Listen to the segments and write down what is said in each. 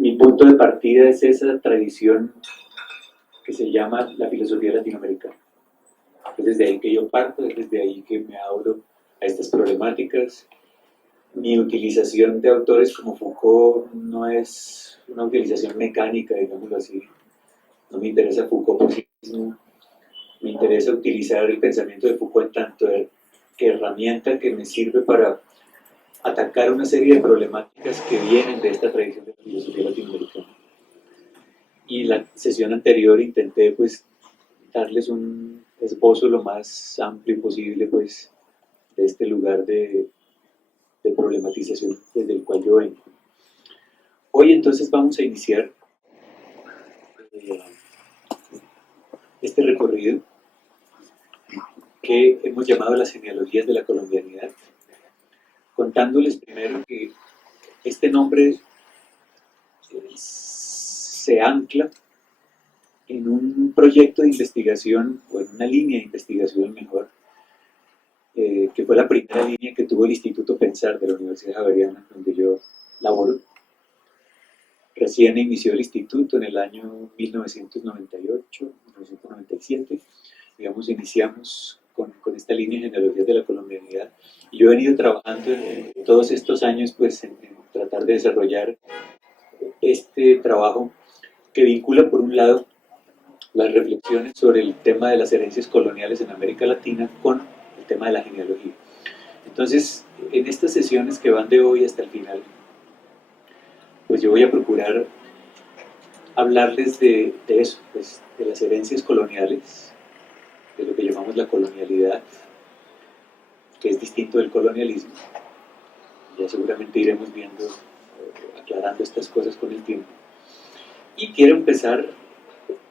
mi punto de partida es esa tradición que se llama la filosofía latinoamericana. Es desde ahí que yo parto, es desde ahí que me abro a estas problemáticas. Mi utilización de autores como Foucault no es una utilización mecánica, digámoslo así. No me interesa Foucault por sí mismo. Me interesa utilizar el pensamiento de Foucault en tanto que herramienta que me sirve para atacar una serie de problemáticas que vienen de esta tradición de la filosofía latinoamericana. Y la sesión anterior intenté pues darles un esbozo lo más amplio posible pues de este lugar de problematización desde el cual yo vengo. Hoy entonces vamos a iniciar este recorrido que hemos llamado las genealogías de la colombianidad, contándoles primero que este nombre se ancla en un proyecto de investigación, o en una línea de investigación mejor, que fue la primera línea que tuvo el Instituto Pensar de la Universidad Javeriana, donde yo laboro. Recién inició el instituto en el año 1998, 1997, digamos, iniciamos con esta línea de genealogías de la colombianidad. Y yo he venido trabajando en todos estos años pues, en tratar de desarrollar este trabajo que vincula, por un lado, las reflexiones sobre el tema de las herencias coloniales en América Latina con el tema de la genealogía. Entonces, en estas sesiones que van de hoy hasta el final, pues yo voy a procurar hablarles de eso, pues, de las herencias coloniales, de lo que llamamos la colonialidad, que es distinto del colonialismo. Ya seguramente iremos viendo, aclarando estas cosas con el tiempo. Y quiero empezar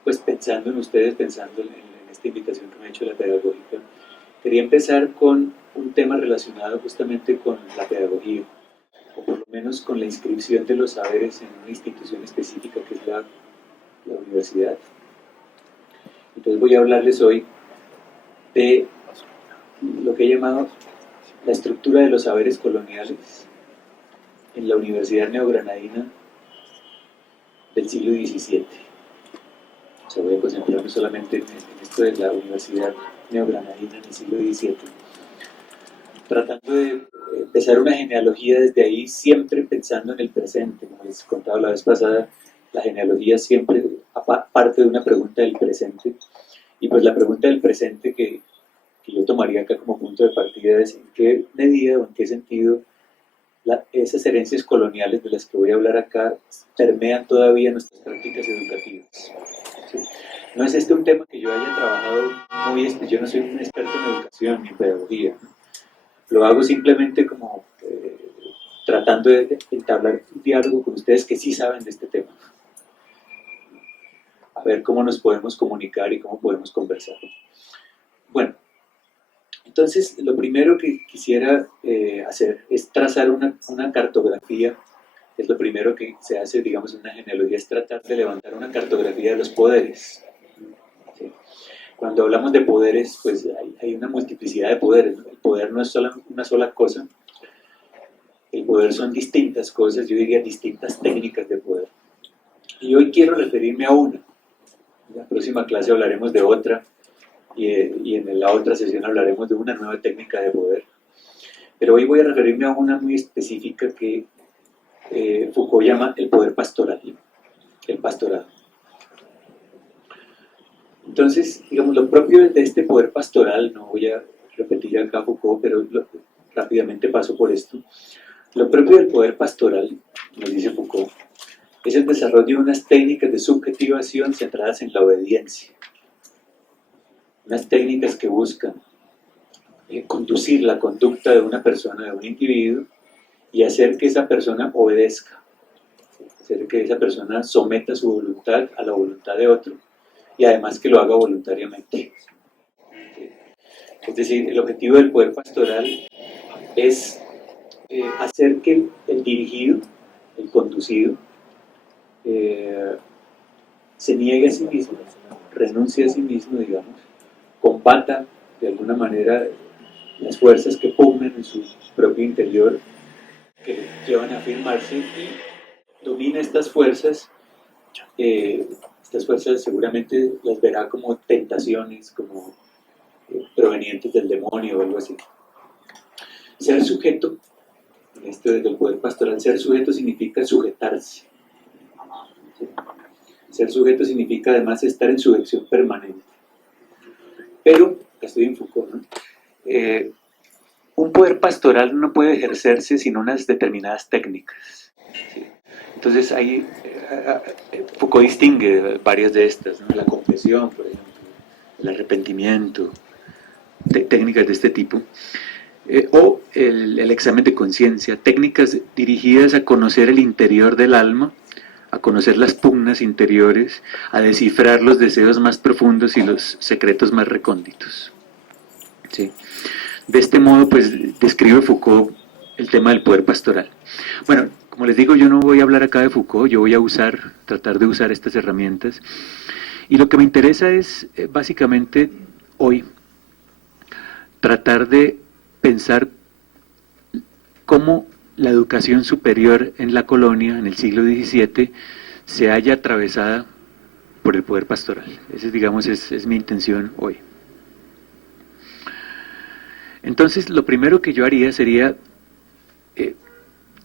pues pensando en ustedes, pensando en esta invitación que me ha hecho la pedagógica. Quería empezar con un tema relacionado justamente con la pedagogía, o por lo menos con la inscripción de los saberes en una institución específica que es la universidad. Entonces voy a hablarles hoy de lo que he llamado la estructura de los saberes coloniales en la Universidad Neogranadina del siglo XVII. O sea, voy a concentrarme solamente en esto de la Universidad Neogranadina en el siglo XVII, tratando de empezar una genealogía desde ahí, siempre pensando en el presente. Como les contaba la vez pasada, la genealogía siempre parte de una pregunta del presente, y pues la pregunta del presente que yo tomaría acá como punto de partida es en qué medida o en qué sentido esas herencias coloniales de las que voy a hablar acá permean todavía nuestras prácticas educativas. ¿Sí? No es este un tema que yo haya trabajado muy, yo no soy un experto en educación ni en pedagogía, ¿no? Lo hago simplemente como tratando de entablar un diálogo con ustedes que sí saben de este tema, a ver cómo nos podemos comunicar y cómo podemos conversar. Bueno, entonces lo primero que quisiera hacer es trazar una cartografía. Es lo primero que se hace, digamos, en una genealogía, es tratar de levantar una cartografía de los poderes. ¿Sí? Cuando hablamos de poderes, pues hay una multiplicidad de poderes, ¿no? El poder no es una sola cosa. El poder son distintas cosas, yo diría distintas técnicas de poder. Y hoy quiero referirme a una. En la próxima clase hablaremos de otra, y en la otra sesión hablaremos de una nueva técnica de poder. Pero hoy voy a referirme a una muy específica que Foucault llama el poder pastoral, el pastorado. Entonces, digamos, lo propio de este poder pastoral, no voy a repetir acá Foucault, pero rápidamente paso por esto. Lo propio del poder pastoral, nos dice Foucault, es el desarrollo de unas técnicas de subjetivación centradas en la obediencia. Unas técnicas que buscan conducir la conducta de una persona, de un individuo, y hacer que esa persona obedezca, hacer que esa persona someta su voluntad a la voluntad de otro, y además que lo haga voluntariamente. Es decir, el objetivo del poder pastoral es hacer que el dirigido, el conducido, se niegue a sí mismo, renuncie a sí mismo, digamos, combata de alguna manera las fuerzas que pugnan en su propio interior, que le llevan a afirmarse, y domina estas fuerzas seguramente las verá como tentaciones, como provenientes del demonio o algo así. Ser sujeto, en esto del poder pastoral, ser sujeto significa sujetarse. ¿Sí? Ser sujeto significa además estar en sujeción permanente. Pero, estoy en Foucault, ¿no? Un poder pastoral no puede ejercerse sin unas determinadas técnicas. ¿Sí? Entonces ahí Foucault distingue varias de estas, ¿no? La confesión, por ejemplo, el arrepentimiento, técnicas de este tipo, o el examen de conciencia, técnicas dirigidas a conocer el interior del alma, a conocer las pugnas interiores, a descifrar los deseos más profundos y los secretos más recónditos. ¿Sí? De este modo, pues, describe Foucault el tema del poder pastoral. Bueno, como les digo, yo no voy a hablar acá de Foucault, yo voy a tratar de usar estas herramientas. Y lo que me interesa es, básicamente, hoy, tratar de pensar cómo la educación superior en la colonia, en el siglo XVII, se haya atravesada por el poder pastoral. Esa, digamos, es mi intención hoy. Entonces, lo primero que yo haría sería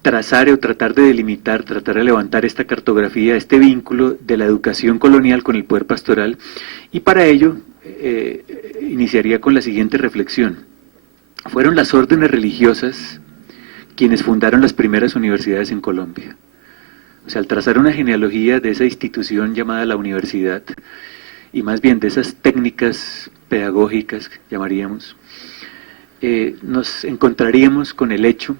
trazar o tratar de delimitar, tratar de levantar esta cartografía, este vínculo de la educación colonial con el poder pastoral, y para ello iniciaría con la siguiente reflexión. Fueron las órdenes religiosas quienes fundaron las primeras universidades en Colombia. O sea, al trazar una genealogía de esa institución llamada la universidad, y más bien de esas técnicas pedagógicas, llamaríamos, nos encontraríamos con el hecho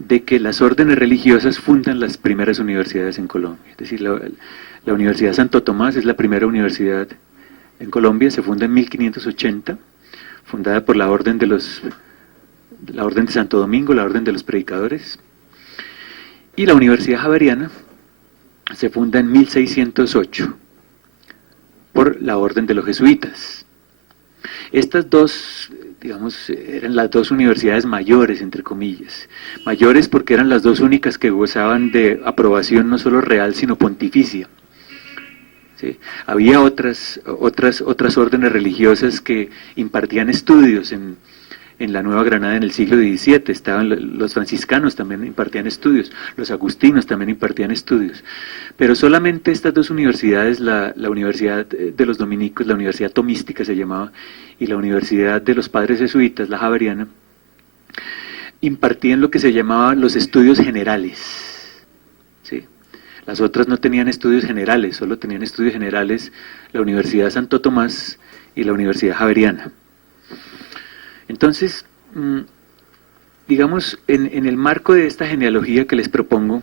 de que las órdenes religiosas fundan las primeras universidades en Colombia. Es decir, la Universidad Santo Tomás es la primera universidad en Colombia, se funda en 1580, fundada por la Orden de Santo Domingo, la Orden de los Predicadores. Y la Universidad Javeriana se funda en 1608 por la Orden de los Jesuitas. Estas dos, digamos, eran las dos universidades mayores, entre comillas. Mayores porque eran las dos únicas que gozaban de aprobación no solo real, sino pontificia. ¿Sí? Había otras órdenes religiosas que impartían estudios en la Nueva Granada en el siglo XVII. Estaban los franciscanos, también impartían estudios, los agustinos también impartían estudios, pero solamente estas dos universidades, la Universidad de los Dominicos, la Universidad Tomística se llamaba, y la Universidad de los Padres Jesuitas, la Javeriana, impartían lo que se llamaba los estudios generales. ¿Sí? Las otras no tenían estudios generales, solo tenían estudios generales la Universidad Santo Tomás y la Universidad Javeriana. Entonces, digamos, en el marco de esta genealogía que les propongo,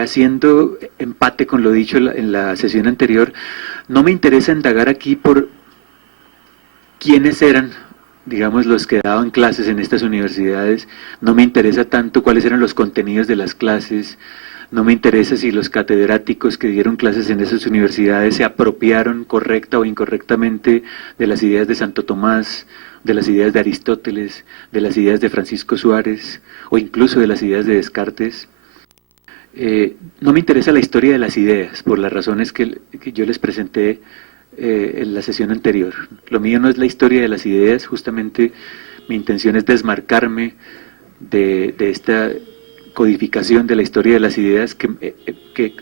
haciendo empate con lo dicho en la sesión anterior, no me interesa indagar aquí por quiénes eran, digamos, los que daban clases en estas universidades, no me interesa tanto cuáles eran los contenidos de las clases, no me interesa si los catedráticos que dieron clases en esas universidades se apropiaron correcta o incorrectamente de las ideas de Santo Tomás, de las ideas de Aristóteles, de las ideas de Francisco Suárez, o incluso de las ideas de Descartes. No me interesa la historia de las ideas, por las razones que yo les presenté en la sesión anterior. Lo mío no es la historia de las ideas, justamente mi intención es desmarcarme de esta codificación de la historia de las ideas que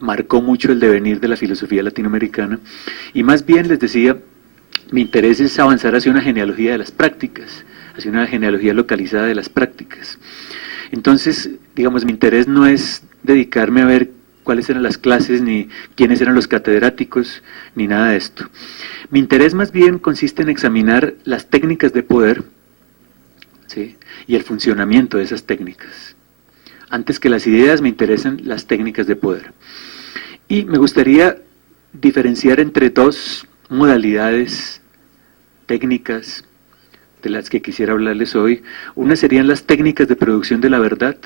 marcó mucho el devenir de la filosofía latinoamericana, y más bien les decía, mi interés es avanzar hacia una genealogía de las prácticas, hacia una genealogía localizada de las prácticas. Entonces, digamos, mi interés no es dedicarme a ver cuáles eran las clases, ni quiénes eran los catedráticos, ni nada de esto. Mi interés más bien consiste en examinar las técnicas de poder, ¿sí?, y el funcionamiento de esas técnicas. Antes que las ideas me interesan las técnicas de poder. Y me gustaría diferenciar entre dos modalidades técnicas de las que quisiera hablarles hoy. Una serían las técnicas de producción de la verdad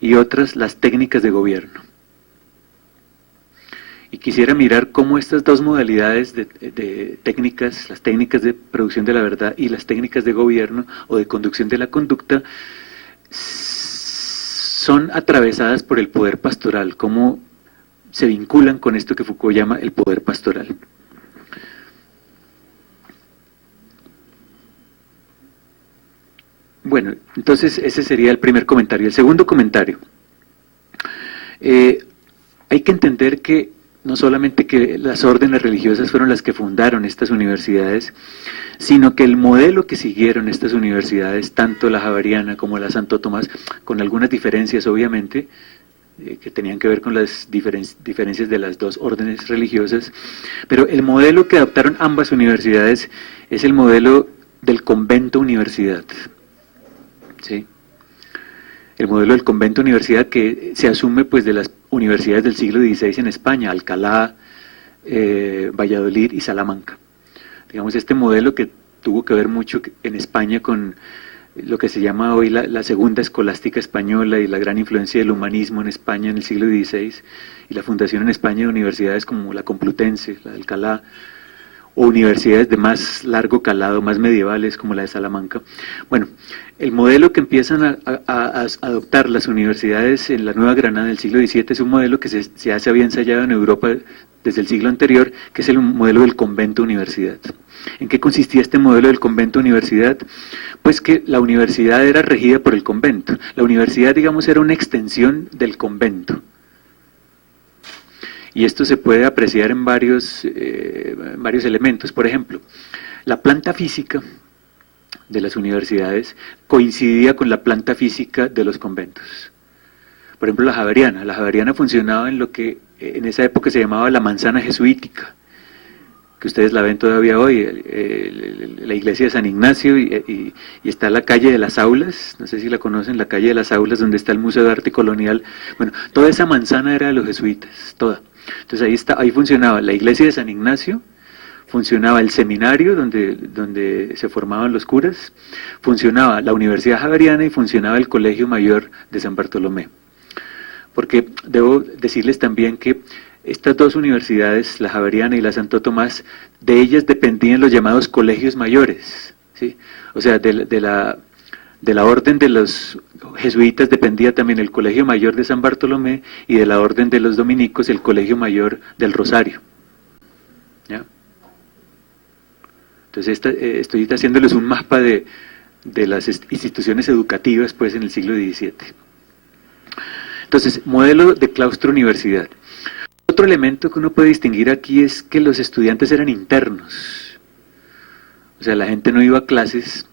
y otras las técnicas de gobierno. y quisiera mirar cómo estas dos modalidades de técnicas, las técnicas de producción de la verdad y las técnicas de gobierno o de conducción de la conducta, son atravesadas por el poder pastoral, cómo se vinculan con esto que Foucault llama el poder pastoral. Bueno, entonces ese sería el primer comentario. El segundo comentario. Hay que entender que no solamente que las órdenes religiosas fueron las que fundaron estas universidades, sino que el modelo que siguieron estas universidades, tanto la Javeriana como la Santo Tomás, con algunas diferencias obviamente, que tenían que ver con las diferencias de las dos órdenes religiosas, pero el modelo que adoptaron ambas universidades es el modelo del convento-universidad, ¿sí? El modelo del convento-universidad que se asume pues de las universidades del siglo XVI en España, Alcalá, Valladolid y Salamanca. Digamos, este modelo que tuvo que ver mucho en España con lo que se llama hoy la segunda escolástica española y la gran influencia del humanismo en España en el siglo XVI y la fundación en España de universidades como la Complutense, la de Alcalá, o universidades de más largo calado, más medievales como la de Salamanca. Bueno, el modelo que empiezan a adoptar las universidades en la Nueva Granada del siglo XVII es un modelo que ya se había ensayado en Europa desde el siglo anterior, que es el modelo del convento-universidad. ¿En qué consistía este modelo del convento-universidad? Pues que la universidad era regida por el convento. La universidad, digamos, era una extensión del convento. Y esto se puede apreciar en varios elementos. Por ejemplo, la planta física de las universidades coincidía con la planta física de los conventos. Por ejemplo, la Javeriana funcionaba en lo que en esa época se llamaba la manzana jesuítica, que ustedes la ven todavía hoy, la iglesia de San Ignacio, y está la calle de las Aulas, no sé si la conocen, la calle de las Aulas, donde está el Museo de Arte Colonial. Bueno, toda esa manzana era de los jesuitas, toda. Entonces ahí funcionaba la iglesia de San Ignacio, funcionaba el seminario donde se formaban los curas, funcionaba la Universidad Javeriana y funcionaba el Colegio Mayor de San Bartolomé. Porque debo decirles también que estas dos universidades, la Javeriana y la Santo Tomás, de ellas dependían los llamados colegios mayores, ¿sí? O sea, de la orden de los jesuitas dependía también el Colegio Mayor de San Bartolomé y de la orden de los dominicos el Colegio Mayor del Rosario. ¿Ya? Entonces estoy haciéndoles un mapa de las instituciones educativas pues en el siglo XVII. Entonces, modelo de claustro-universidad. Otro elemento que uno puede distinguir aquí es que los estudiantes eran internos. O sea, la gente no iba a clases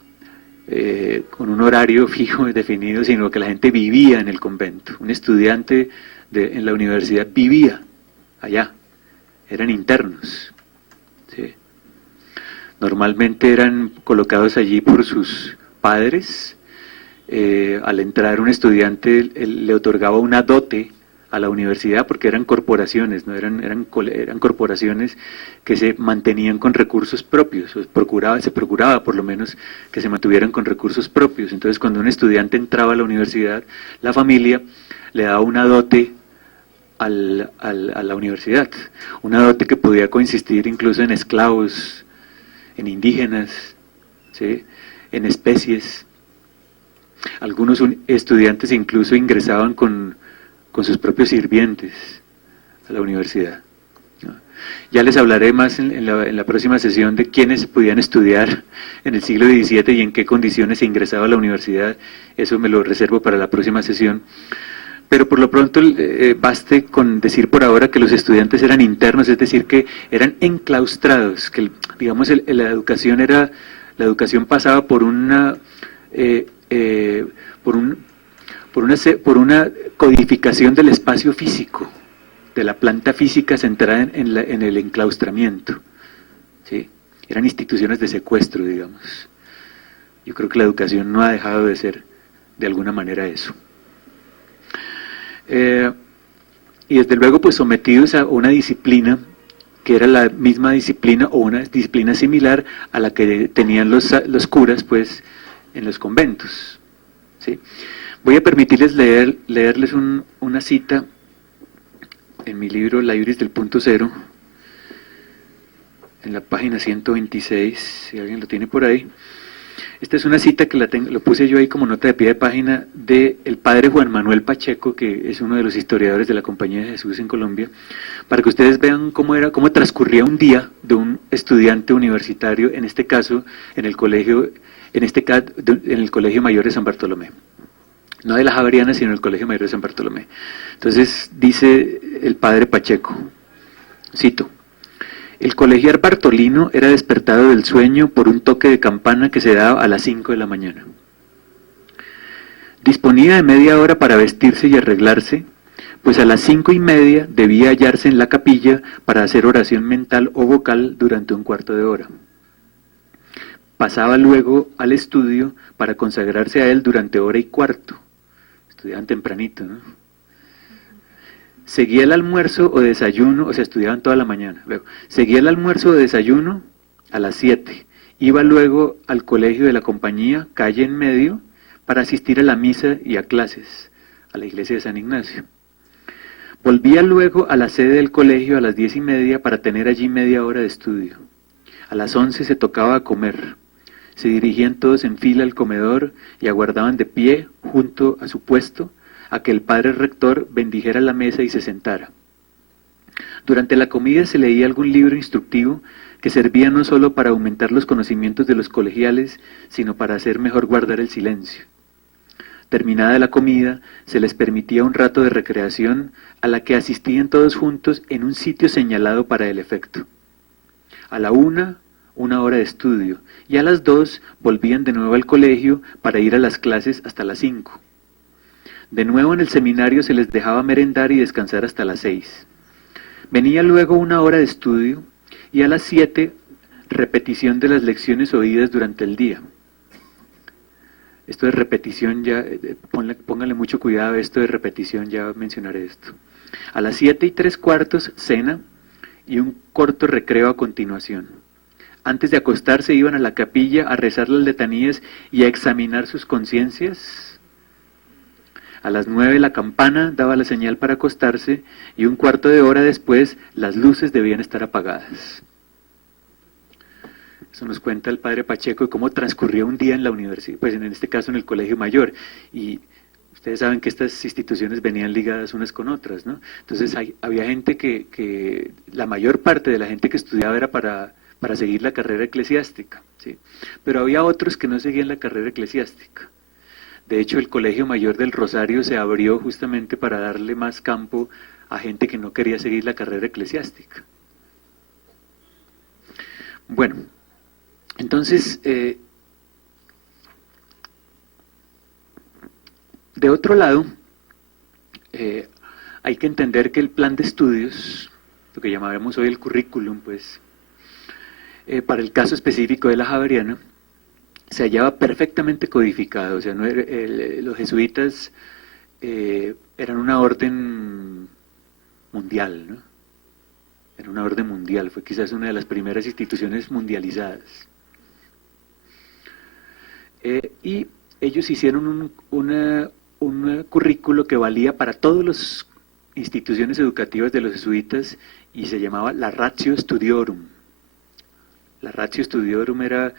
con un horario fijo definido, sino que la gente vivía en el convento. Un estudiante en la universidad vivía allá, eran internos. ¿Sí? Normalmente eran colocados allí por sus padres. Al entrar un estudiante le otorgaba una dote a la universidad porque eran corporaciones, ¿no? eran corporaciones que se mantenían con recursos propios, se procuraba por lo menos que se mantuvieran con recursos propios. Entonces cuando un estudiante entraba a la universidad, la familia le daba una dote a la universidad, una dote que podía consistir incluso en esclavos, en indígenas, ¿sí? En especies. Algunos estudiantes incluso ingresaban con sus propios sirvientes a la universidad, ¿no? Ya les hablaré más en la próxima sesión de quiénes podían estudiar en el siglo XVII y en qué condiciones se ingresaba a la universidad. Eso me lo reservo para la próxima sesión. Pero por lo pronto baste con decir por ahora que los estudiantes eran internos, es decir, que eran enclaustrados, que digamos la educación pasaba por una por una codificación del espacio físico, de la planta física centrada en el enclaustramiento, ¿sí? Eran instituciones de secuestro, digamos. Yo creo que la educación no ha dejado de ser de alguna manera eso. Y desde luego pues sometidos a una disciplina que era la misma disciplina o una disciplina similar a la que tenían los curas pues en los conventos, ¿sí? Voy a permitirles leerles una cita en mi libro La Ibris del Punto Cero, en la página 126, si alguien lo tiene por ahí. Esta es una cita que lo puse yo ahí como nota de pie de página del padre Juan Manuel Pacheco, que es uno de los historiadores de la Compañía de Jesús en Colombia, para que ustedes vean cómo transcurría un día de un estudiante universitario, en este caso en el colegio, en el Colegio Mayor de San Bartolomé. No de la Javeriana, sino el Colegio Mayor de San Bartolomé. Entonces dice el padre Pacheco, cito: el colegial Bartolino era despertado del sueño por un toque de campana que se daba a las 5 de la mañana. Disponía de media hora para vestirse y arreglarse, pues a las 5:30 debía hallarse en la capilla para hacer oración mental o vocal durante un cuarto de hora. Pasaba luego al estudio para consagrarse a él durante hora y cuarto. Estudiaban tempranito, ¿no? Seguía el almuerzo o desayuno, o sea, estudiaban toda la mañana. Luego, seguía el almuerzo o desayuno a las 7. Iba luego al colegio de la compañía, calle en medio, para asistir a la misa y a clases, a la iglesia de San Ignacio. Volvía luego a la sede del colegio a las 10:30 para tener allí media hora de estudio. A las 11 se tocaba a comer. Se dirigían todos en fila al comedor y aguardaban de pie, junto a su puesto, a que el padre rector bendijera la mesa y se sentara. Durante la comida se leía algún libro instructivo que servía no solo para aumentar los conocimientos de los colegiales, sino para hacer mejor guardar el silencio. Terminada la comida, se les permitía un rato de recreación a la que asistían todos juntos en un sitio señalado para el efecto. A la 1, una hora de estudio, y a las 2 volvían de nuevo al colegio para ir a las clases hasta las 5. De nuevo en el seminario se les dejaba merendar y descansar hasta las 6. Venía luego una hora de estudio y a las 7 repetición de las lecciones oídas durante el día. Esto de repetición ya, póngale mucho cuidado, esto de repetición, ya mencionaré esto. A las 7:75 cena y un corto recreo a continuación. Antes de acostarse iban a la capilla a rezar las letanías y a examinar sus conciencias. A las 9 la campana daba la señal para acostarse y un cuarto de hora después las luces debían estar apagadas. Eso nos cuenta el padre Pacheco de cómo transcurría un día en la universidad, pues en este caso en el Colegio Mayor. Y ustedes saben que estas instituciones venían ligadas unas con otras, ¿no? Entonces había gente que la mayor parte de la gente que estudiaba era para seguir la carrera eclesiástica, ¿sí? Pero había otros que no seguían la carrera eclesiástica. De hecho, el Colegio Mayor del Rosario se abrió justamente para darle más campo a gente que no quería seguir la carrera eclesiástica. Bueno, entonces, de otro lado, hay que entender que el plan de estudios, lo que llamaremos hoy el currículum, pues, para el caso específico de la Javeriana, se hallaba perfectamente codificado. O sea, los jesuitas eran una orden mundial, ¿no? Era una orden mundial, fue quizás una de las primeras instituciones mundializadas. Y ellos hicieron un currículo que valía para todas las instituciones educativas de los jesuitas y se llamaba la Ratio Studiorum. La Ratio Studiorum era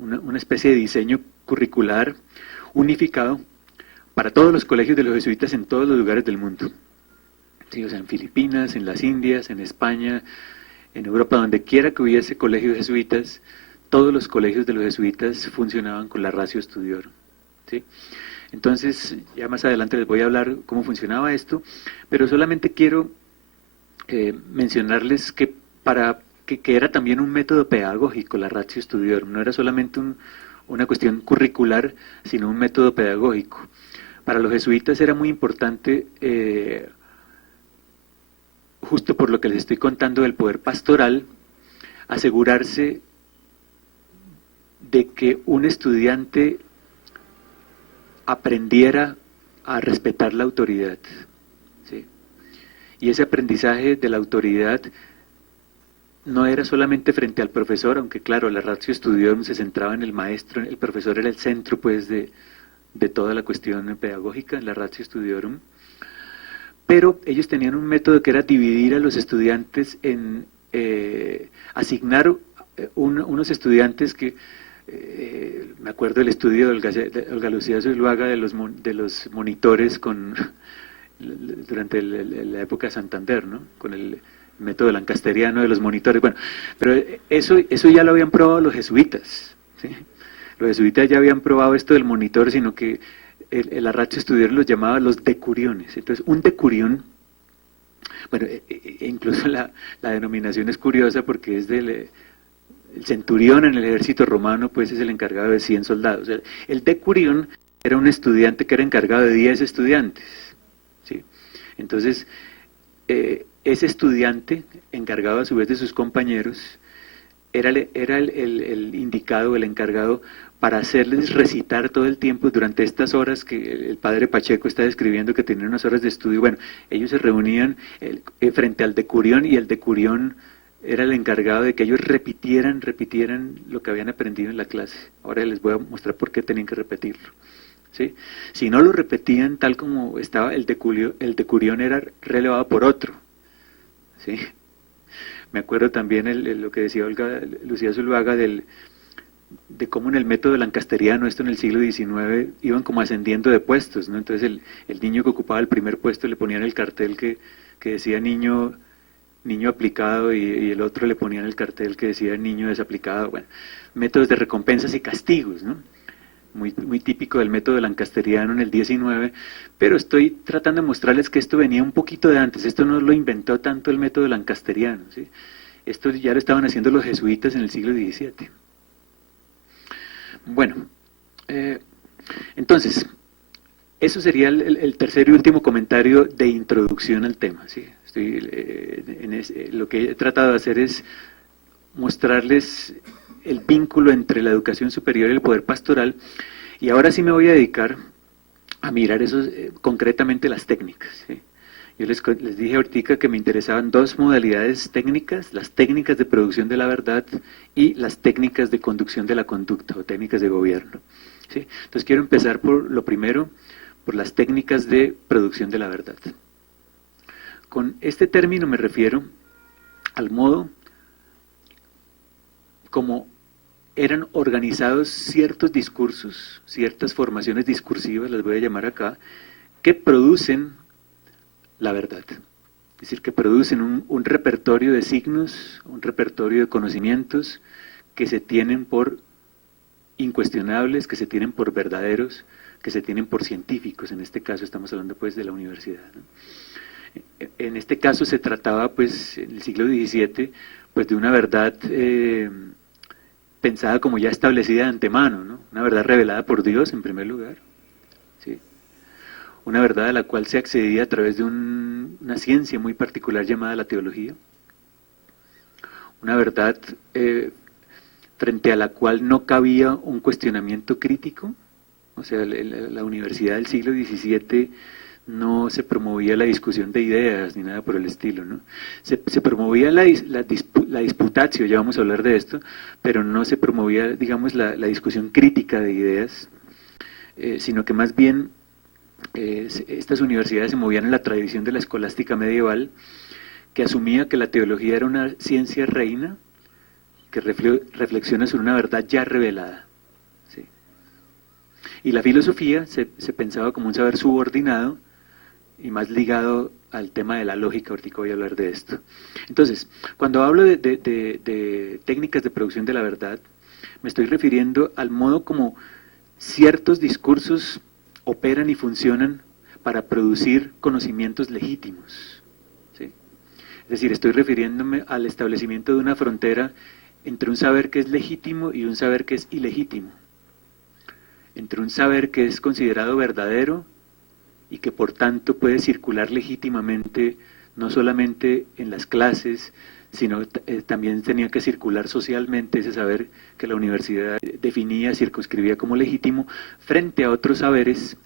una especie de diseño curricular unificado para todos los colegios de los jesuitas en todos los lugares del mundo. Sí, o sea, en Filipinas, en las Indias, en España, en Europa, donde quiera que hubiese colegios jesuitas, todos los colegios de los jesuitas funcionaban con la Ratio Studiorum, ¿sí? Entonces, ya más adelante les voy a hablar cómo funcionaba esto, pero solamente quiero mencionarles que que era también un método pedagógico la Ratio Studiorum, no era solamente una cuestión curricular, sino un método pedagógico. Para los jesuitas era muy importante, justo por lo que les estoy contando del poder pastoral, asegurarse de que un estudiante aprendiera a respetar la autoridad, ¿sí? Y ese aprendizaje de la autoridad no era solamente frente al profesor, aunque claro, la Ratio Studiorum se centraba en el maestro, el profesor era el centro pues de toda la cuestión pedagógica en la Ratio Studiorum, pero ellos tenían un método que era dividir a los estudiantes en asignar unos estudiantes que, me acuerdo del estudio de Olga Lucía Zuluaga de los monitores durante la época de Santander, ¿no? Con el método lancasteriano de los monitores. Bueno, pero eso ya lo habían probado los jesuitas, ¿sí? Los jesuitas ya habían probado esto del monitor, sino que el Arracho Estudiar los llamaba los decuriones. Entonces, un decurión, bueno, incluso la denominación es curiosa porque es el centurión en el ejército romano, pues es el encargado de 100 soldados. O sea, el decurión era un estudiante que era encargado de 10 estudiantes, ¿sí? Entonces, ese estudiante, encargado a su vez de sus compañeros, era el indicado, el encargado para hacerles recitar todo el tiempo durante estas horas que el padre Pacheco está describiendo, que tenían unas horas de estudio. Bueno, ellos se reunían frente al decurión, y el decurión era el encargado de que ellos repitieran lo que habían aprendido en la clase. Ahora les voy a mostrar por qué tenían que repetirlo, ¿sí? Si no lo repetían tal como estaba, el decurión era relevado por otro, ¿sí? Me acuerdo también lo que decía Olga Lucía Zuluaga de cómo en el método lancasteriano, esto en el siglo XIX, iban como ascendiendo de puestos, ¿no? Entonces el niño que ocupaba el primer puesto le ponían el cartel que decía niño aplicado, y el otro le ponían el cartel que decía niño desaplicado. Bueno, métodos de recompensas y castigos, ¿no? Muy típico del método lancasteriano en el XIX, pero estoy tratando de mostrarles que esto venía un poquito de antes. Esto no lo inventó tanto el método lancasteriano, ¿sí? Esto ya lo estaban haciendo los jesuitas en el siglo XVII. Bueno, entonces, eso sería el tercer y último comentario de introducción al tema, ¿sí? Lo que he tratado de hacer es mostrarles el vínculo entre la educación superior y el poder pastoral, y ahora sí me voy a dedicar a mirar concretamente las técnicas, ¿sí? Yo les dije ahorita que me interesaban dos modalidades técnicas: las técnicas de producción de la verdad y las técnicas de conducción de la conducta, o técnicas de gobierno, ¿sí? Entonces quiero empezar por lo primero, por las técnicas de producción de la verdad. Con este término me refiero al modo como eran organizados ciertos discursos, ciertas formaciones discursivas, las voy a llamar acá, que producen la verdad. Es decir, que producen un repertorio de signos, un repertorio de conocimientos que se tienen por incuestionables, que se tienen por verdaderos, que se tienen por científicos. En este caso estamos hablando pues de la universidad, ¿no? En este caso se trataba pues en el siglo XVII pues de una verdad pensada como ya establecida de antemano, ¿no? Una verdad revelada por Dios en primer lugar, ¿sí? Una verdad a la cual se accedía a través de una ciencia muy particular llamada la teología, una verdad frente a la cual no cabía un cuestionamiento crítico. O sea, la universidad del siglo XVII no se promovía la discusión de ideas ni nada por el estilo, ¿no? Se promovía la disputatio, ya vamos a hablar de esto, pero no se promovía, digamos, la discusión crítica de ideas, sino que más bien estas universidades se movían en la tradición de la escolástica medieval, que asumía que la teología era una ciencia reina que reflexiona sobre una verdad ya revelada, ¿sí? Y la filosofía se pensaba como un saber subordinado y más ligado al tema de la lógica. Ahorita voy a hablar de esto. Entonces, cuando hablo de técnicas de producción de la verdad, me estoy refiriendo al modo como ciertos discursos operan y funcionan para producir conocimientos legítimos, ¿sí? Es decir, estoy refiriéndome al establecimiento de una frontera entre un saber que es legítimo y un saber que es ilegítimo, entre un saber que es considerado verdadero y que por tanto puede circular legítimamente, no solamente en las clases, sino también tenía que circular socialmente, ese saber que la universidad definía, circunscribía como legítimo, frente a otros saberes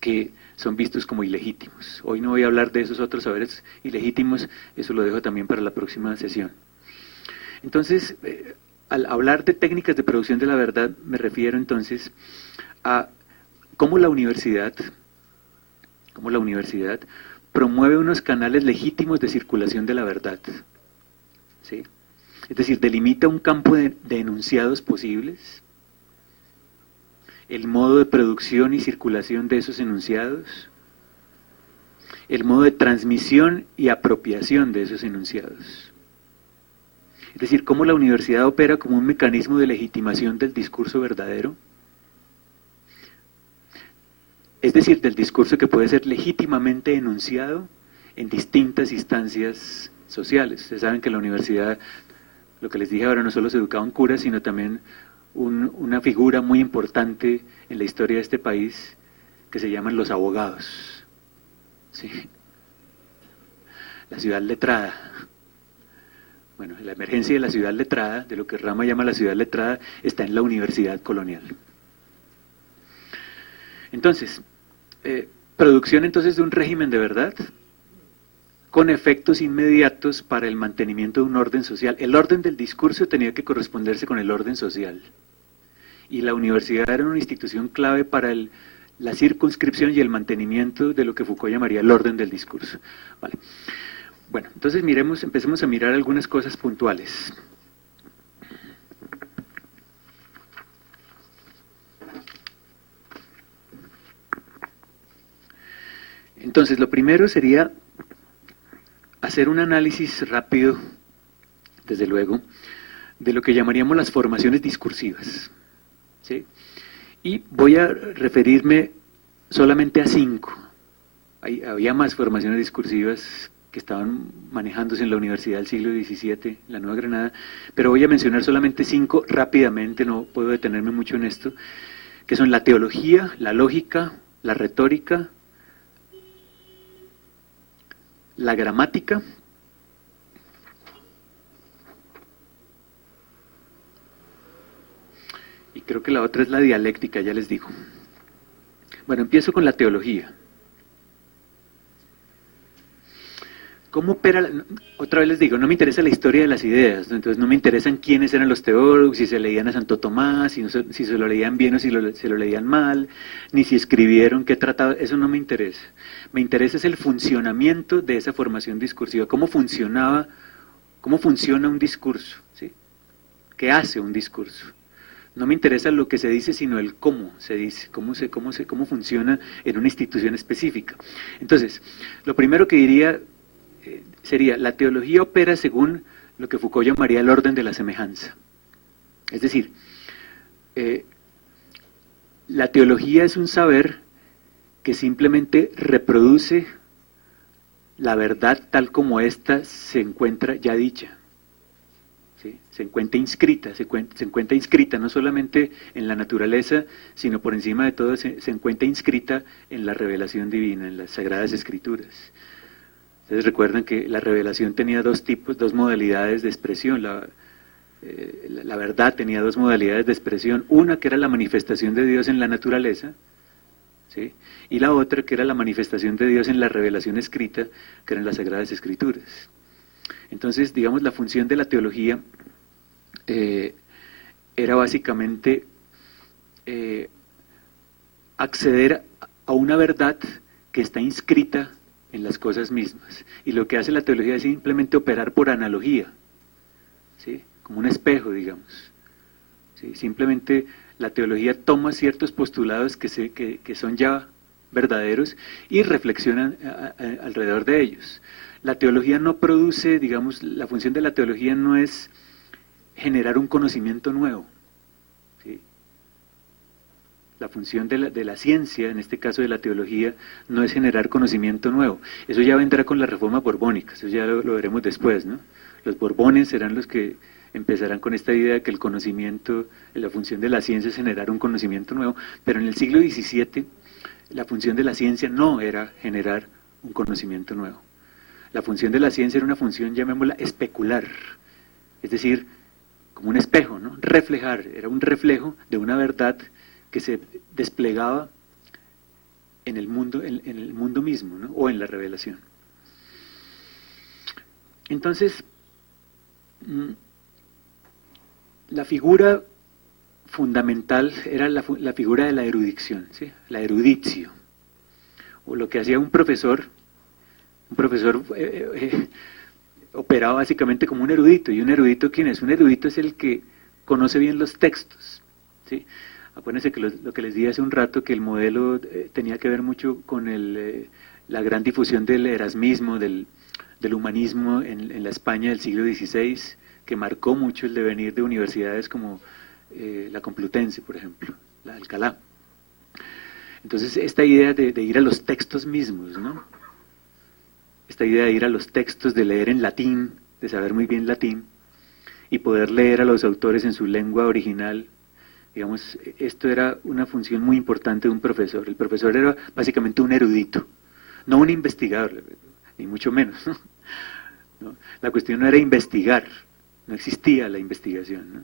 que son vistos como ilegítimos. Hoy no voy a hablar de esos otros saberes ilegítimos, eso lo dejo también para la próxima sesión. Entonces, al hablar de técnicas de producción de la verdad, me refiero entonces a cómo la universidad promueve unos canales legítimos de circulación de la verdad, ¿sí? Es decir, delimita un campo de enunciados posibles, el modo de producción y circulación de esos enunciados, el modo de transmisión y apropiación de esos enunciados. Es decir, cómo la universidad opera como un mecanismo de legitimación del discurso verdadero, es decir, del discurso que puede ser legítimamente enunciado en distintas instancias sociales. Ustedes saben que en la universidad, lo que les dije ahora, no solo se educaban curas, sino también una figura muy importante en la historia de este país, que se llaman los abogados. ¿Sí? La ciudad letrada. Bueno, la emergencia de la ciudad letrada, de lo que Rama llama la ciudad letrada, está en la universidad colonial. Entonces, producción entonces de un régimen de verdad, con efectos inmediatos para el mantenimiento de un orden social. El orden del discurso tenía que corresponderse con el orden social. Y la universidad era una institución clave para la circunscripción y el mantenimiento de lo que Foucault llamaría el orden del discurso. Vale. Bueno, entonces empecemos a mirar algunas cosas puntuales. Entonces, lo primero sería hacer un análisis rápido, desde luego, de lo que llamaríamos las formaciones discursivas, ¿sí? Y voy a referirme solamente a 5. Había más formaciones discursivas que estaban manejándose en la Universidad del siglo XVII, la Nueva Granada, pero voy a mencionar solamente 5 rápidamente, no puedo detenerme mucho en esto, que son la teología, la lógica, la retórica, la gramática, y creo que la otra es la dialéctica, ya les digo. Bueno, empiezo con la teología. ¿Cómo opera? Otra vez les digo, no me interesa la historia de las ideas, ¿no? Entonces no me interesan quiénes eran los teólogos, si se leían a Santo Tomás, si se lo leían bien o si se lo leían mal, ni si escribieron, qué trataba, eso no me interesa. Me interesa es el funcionamiento de esa formación discursiva, cómo funciona un discurso, ¿sí? ¿Qué hace un discurso? No me interesa lo que se dice, sino el cómo se dice, cómo funciona en una institución específica. Entonces, lo primero que diría sería, la teología opera según lo que Foucault llamaría el orden de la semejanza. Es decir, la teología es un saber que simplemente reproduce la verdad tal como ésta se encuentra ya dicha. ¿Sí? Se encuentra inscrita no solamente en la naturaleza, sino por encima de todo se encuentra inscrita en la revelación divina, en las Sagradas Escrituras. Ustedes recuerdan que la revelación tenía dos modalidades de expresión, la verdad tenía 2 modalidades de expresión, una que era la manifestación de Dios en la naturaleza, ¿sí? Y la otra que era la manifestación de Dios en la revelación escrita, que eran las Sagradas Escrituras. Entonces, digamos, la función de la teología era básicamente acceder a una verdad que está inscrita en las cosas mismas. Y lo que hace la teología es simplemente operar por analogía, ¿sí? Como un espejo, digamos. ¿Sí? Simplemente la teología toma ciertos postulados que son ya verdaderos y reflexionan alrededor de ellos. La teología no produce, digamos, la función de la teología no es generar un conocimiento nuevo, ¿sí? La función de la ciencia, en este caso de la teología, no es generar conocimiento nuevo. Eso ya vendrá con la reforma borbónica, eso ya lo veremos después, ¿no? Los borbones serán los que empezarán con esta idea de que el conocimiento, la función de la ciencia es generar un conocimiento nuevo, pero en el siglo XVII la función de la ciencia no era generar un conocimiento nuevo. La función de la ciencia era una función, llamémosla, especular, es decir, como un espejo, ¿no? Reflejar, era un reflejo de una verdad que se desplegaba en el mundo mismo, ¿no? O en la revelación. Entonces, la figura fundamental era la figura de la erudición, ¿sí? La eruditio, o lo que hacía un profesor Un profesor operaba básicamente como un erudito. ¿Y un erudito quién es? Un erudito es el que conoce bien los textos, ¿sí? Acuérdense que lo que les dije hace un rato, que el modelo tenía que ver mucho con la gran difusión del erasmismo, del humanismo en la España del siglo XVI, que marcó mucho el devenir de universidades como la Complutense, por ejemplo, la de Alcalá. Entonces, esta idea de ir a los textos mismos, ¿no? Esta idea de ir a los textos, de leer en latín, de saber muy bien latín, y poder leer a los autores en su lengua original, digamos, esto era una función muy importante de un profesor. El profesor era básicamente un erudito, no un investigador, ni mucho menos, ¿no? ¿No? La cuestión no era investigar, no existía la investigación, ¿no?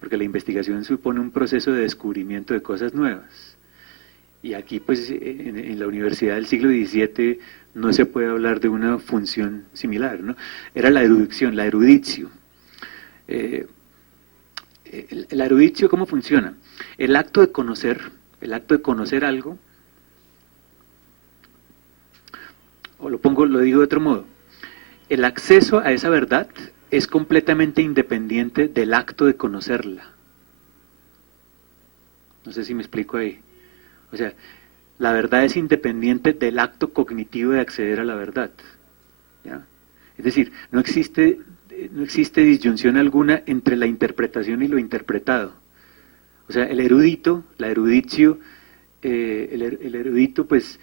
Porque la investigación supone un proceso de descubrimiento de cosas nuevas. Y aquí, pues, en la universidad del siglo XVII no se puede hablar de una función similar, ¿no? Era la erudición, la eruditio. La eruditio, ¿cómo funciona? El acto de conocer algo, o lo digo de otro modo, el acceso a esa verdad es completamente independiente del acto de conocerla. No sé si me explico ahí. O sea, la verdad es independiente del acto cognitivo de acceder a la verdad, ¿ya? Es decir, no existe disyunción alguna entre la interpretación y lo interpretado. O sea, el erudito, la eruditio, el erudito, pues,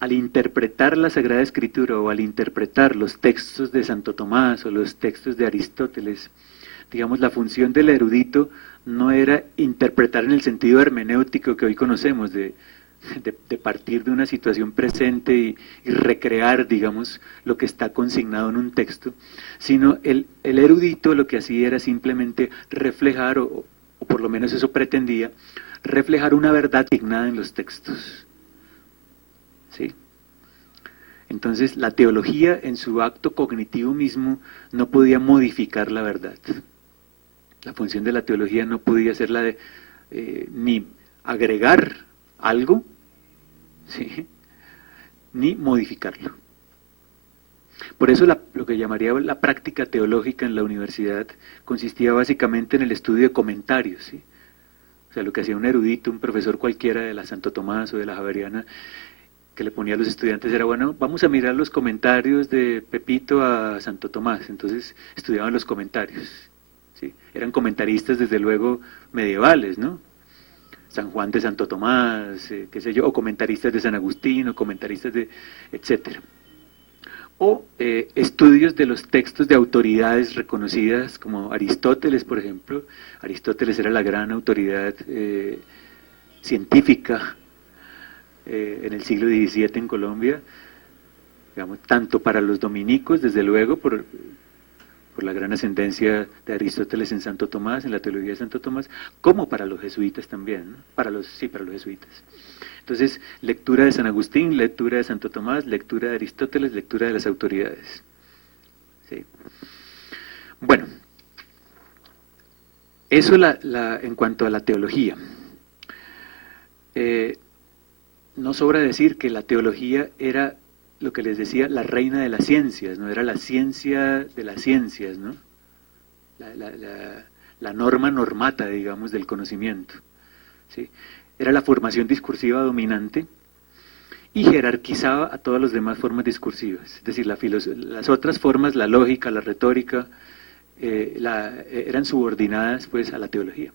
al interpretar la Sagrada Escritura o al interpretar los textos de Santo Tomás o los textos de Aristóteles, digamos, la función del erudito no era interpretar en el sentido hermenéutico que hoy conocemos, de partir de una situación presente y recrear, digamos, lo que está consignado en un texto, sino el erudito lo que hacía era simplemente reflejar, o por lo menos eso pretendía, reflejar una verdad asignada en los textos. ¿Sí? Entonces, la teología en su acto cognitivo mismo no podía modificar la verdad. La función de la teología no podía ser la de ni agregar algo, ¿sí?, ni modificarlo. Por eso lo que llamaría la práctica teológica en la universidad consistía básicamente en el estudio de comentarios, ¿sí? O sea, lo que hacía un erudito, un profesor cualquiera de la Santo Tomás o de la Javeriana, que le ponía a los estudiantes era, bueno, vamos a mirar los comentarios de Pepito a Santo Tomás. Entonces estudiaban los comentarios, ¿sí? Eran comentaristas desde luego medievales, ¿no? San Juan de Santo Tomás, qué sé yo, o comentaristas de San Agustín, o comentaristas de, etcétera. O estudios de los textos de autoridades reconocidas como Aristóteles, por ejemplo. Aristóteles era la gran autoridad científica en el siglo XVII en Colombia, digamos, tanto para los dominicos, desde luego, por la gran ascendencia de Aristóteles en Santo Tomás, en la teología de Santo Tomás, como para los jesuitas también, ¿no? Para los jesuitas. Entonces, lectura de San Agustín, lectura de Santo Tomás, lectura de Aristóteles, lectura de las autoridades. ¿Sí? Bueno, eso en cuanto a la teología. No sobra decir que la teología era lo que les decía, la reina de las ciencias, ¿no? Era la ciencia de las ciencias, ¿no? La norma normata, digamos, del conocimiento, ¿sí? Era la formación discursiva dominante y jerarquizaba a todas las demás formas discursivas. Es decir, las otras formas, la lógica, la retórica, eran subordinadas, pues, a la teología.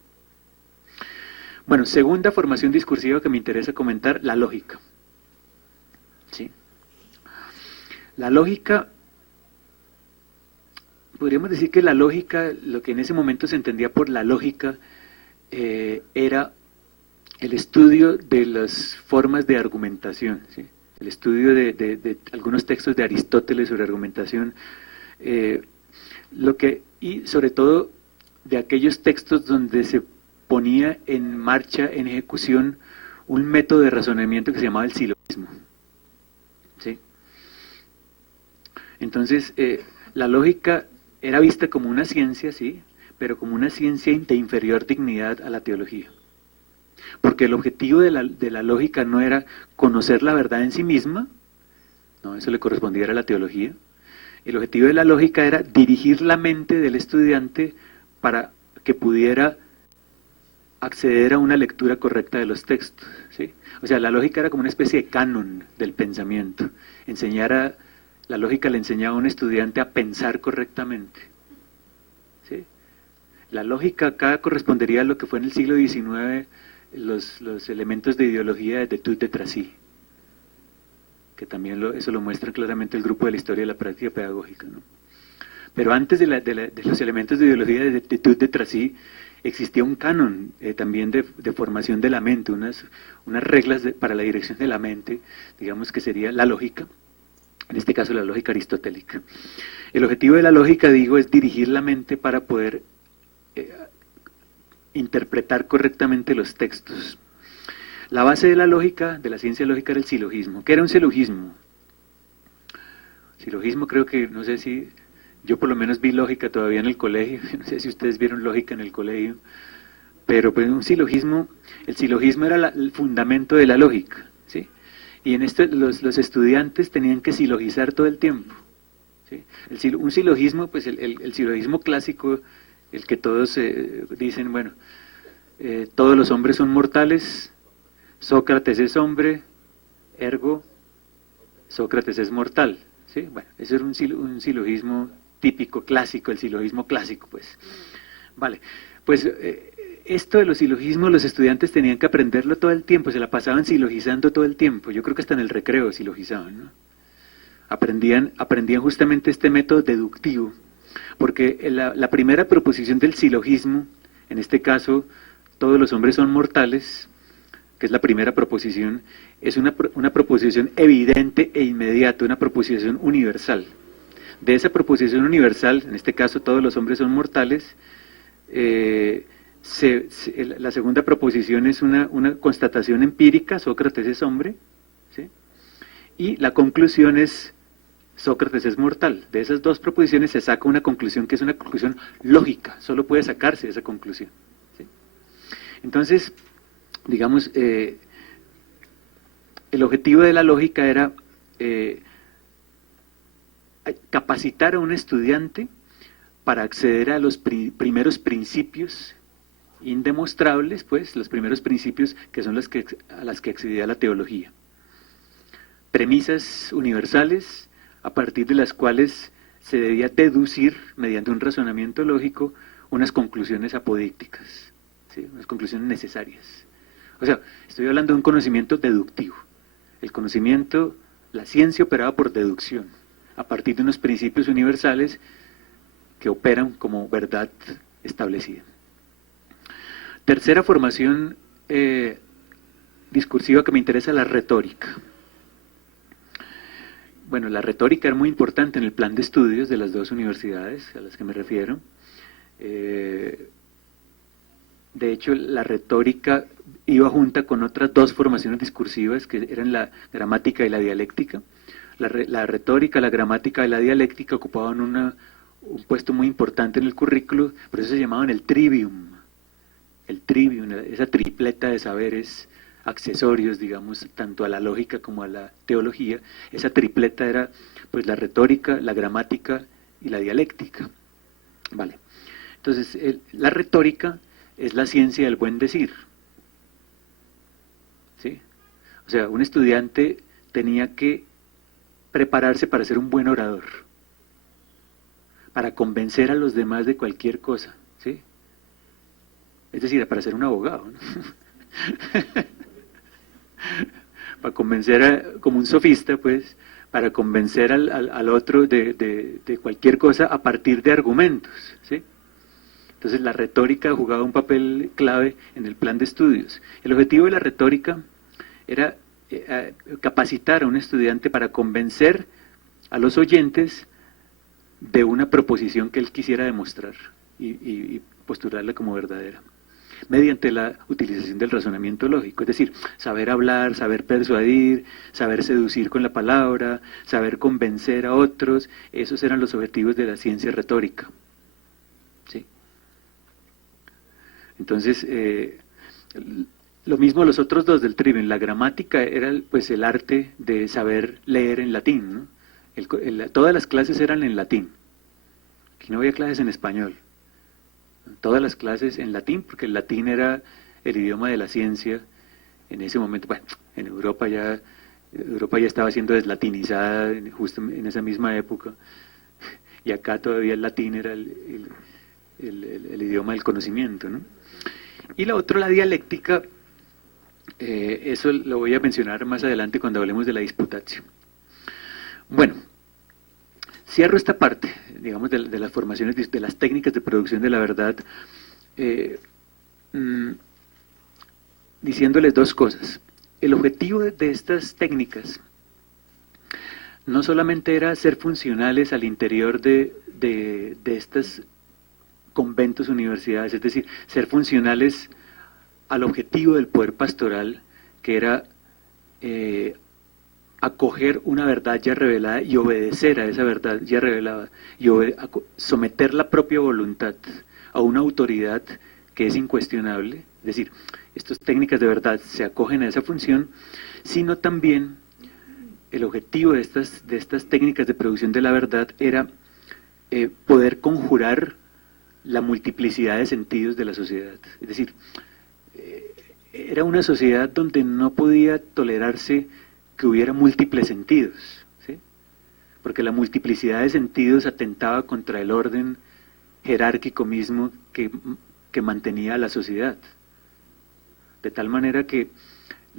Bueno, segunda formación discursiva que me interesa comentar, la lógica. ¿Sí? La lógica, podríamos decir que la lógica, lo que en ese momento se entendía por la lógica, era el estudio de las formas de argumentación, ¿sí? El estudio de algunos textos de Aristóteles sobre argumentación, y sobre todo de aquellos textos donde se ponía en marcha, en ejecución, un método de razonamiento que se llamaba el silogismo. ¿Sí? Entonces, la lógica era vista como una ciencia, sí, pero como una ciencia de inferior dignidad a la teología. Porque el objetivo de la lógica no era conocer la verdad en sí misma, ¿no? Eso le correspondía a la teología. El objetivo de la lógica era dirigir la mente del estudiante para que pudiera acceder a una lectura correcta de los textos, ¿sí? O sea, la lógica era como una especie de canon del pensamiento. La lógica le enseñaba a un estudiante a pensar correctamente, ¿sí? La lógica acá correspondería a lo que fue en el siglo XIX los elementos de ideología de Tutte de Tracy, que también eso lo muestra claramente el grupo de la historia de la práctica pedagógica, ¿no? Pero antes de los elementos de ideología de Tutte de Tracy, existía un canon también de formación de la mente, unas reglas para la dirección de la mente, digamos que sería la lógica, en este caso la lógica aristotélica. El objetivo de la lógica, digo, es dirigir la mente para poder interpretar correctamente los textos. La base de la lógica, de la ciencia lógica, era el silogismo. ¿Qué era un silogismo? Silogismo creo que, no sé si, yo por lo menos vi lógica todavía en el colegio, no sé si ustedes vieron lógica en el colegio, pero pues el silogismo era el fundamento de la lógica, ¿sí? Y en esto los estudiantes tenían que silogizar todo el tiempo, ¿sí? Un silogismo, pues el silogismo clásico, el que todos dicen, bueno, todos los hombres son mortales, Sócrates es hombre, ergo Sócrates es mortal, ¿sí? Bueno, ese era un silogismo típico, clásico, el silogismo clásico, pues. Vale, pues esto de los silogismos los estudiantes tenían que aprenderlo todo el tiempo, se la pasaban silogizando todo el tiempo, yo creo que hasta en el recreo silogizaban, ¿no? Aprendían justamente este método deductivo, porque la primera proposición del silogismo, en este caso, todos los hombres son mortales, que es la primera proposición, es una proposición evidente e inmediata, una proposición universal. De esa proposición universal, en este caso todos los hombres son mortales, la segunda proposición es una constatación empírica, Sócrates es hombre, ¿sí? Y la conclusión es Sócrates es mortal. De esas dos proposiciones se saca una conclusión que es una conclusión lógica, solo puede sacarse esa conclusión, ¿sí? Entonces, digamos, el objetivo de la lógica era capacitar a un estudiante para acceder a los primeros principios indemostrables, pues, los primeros principios que son a las que accedía la teología. Premisas universales a partir de las cuales se debía deducir, mediante un razonamiento lógico, unas conclusiones apodícticas, ¿sí? Unas conclusiones necesarias. O sea, estoy hablando de un conocimiento deductivo. El conocimiento, la ciencia operaba por deducción, a partir de unos principios universales que operan como verdad establecida. Tercera formación discursiva que me interesa, la retórica. Bueno, la retórica era muy importante en el plan de estudios de las dos universidades a las que me refiero. De hecho, la retórica iba junta con otras dos formaciones discursivas que eran la gramática y la dialéctica. La retórica, la gramática y la dialéctica ocupaban un puesto muy importante en el currículo, por eso se llamaban el trivium, esa tripleta de saberes accesorios, digamos, tanto a la lógica como a la teología. Esa tripleta era pues la retórica, la gramática y la dialéctica. Vale. Entonces, la retórica es la ciencia del buen decir, ¿sí? O sea, un estudiante tenía que prepararse para ser un buen orador, para convencer a los demás de cualquier cosa, ¿sí? Es decir, para ser un abogado, ¿no? Para convencer, como un sofista, pues, para convencer al otro de cualquier cosa a partir de argumentos, ¿sí? Entonces la retórica jugaba un papel clave en el plan de estudios. El objetivo de la retórica era capacitar a un estudiante para convencer a los oyentes de una proposición que él quisiera demostrar y postularla como verdadera, mediante la utilización del razonamiento lógico, es decir, saber hablar, saber persuadir, saber seducir con la palabra, saber convencer a otros. Esos eran los objetivos de la ciencia retórica, ¿sí? Entonces, lo mismo los otros dos del trivium. La gramática era pues el arte de saber leer en latín, ¿no? Todas las clases eran en latín. Aquí no había clases en español. Todas las clases en latín, porque el latín era el idioma de la ciencia en ese momento. Bueno, en Europa ya estaba siendo deslatinizada justo en esa misma época, y acá todavía el latín era el idioma del conocimiento, ¿no? Y la otra, la dialéctica, eso lo voy a mencionar más adelante cuando hablemos de la disputatio. Bueno, cierro esta parte, digamos, de las formaciones, de las técnicas de producción de la verdad, diciéndoles dos cosas. El objetivo de estas técnicas no solamente era ser funcionales al interior de estos conventos, universidades, es decir, ser funcionales al objetivo del poder pastoral, que era acoger una verdad ya revelada y obedecer a esa verdad ya revelada, y someter la propia voluntad a una autoridad que es incuestionable. Es decir, estas técnicas de verdad se acogen a esa función, sino también el objetivo de estas técnicas de producción de la verdad era poder conjurar la multiplicidad de sentidos de la sociedad. Es decir, era una sociedad donde no podía tolerarse que hubiera múltiples sentidos, ¿sí? Porque la multiplicidad de sentidos atentaba contra el orden jerárquico mismo que mantenía a la sociedad. De tal manera que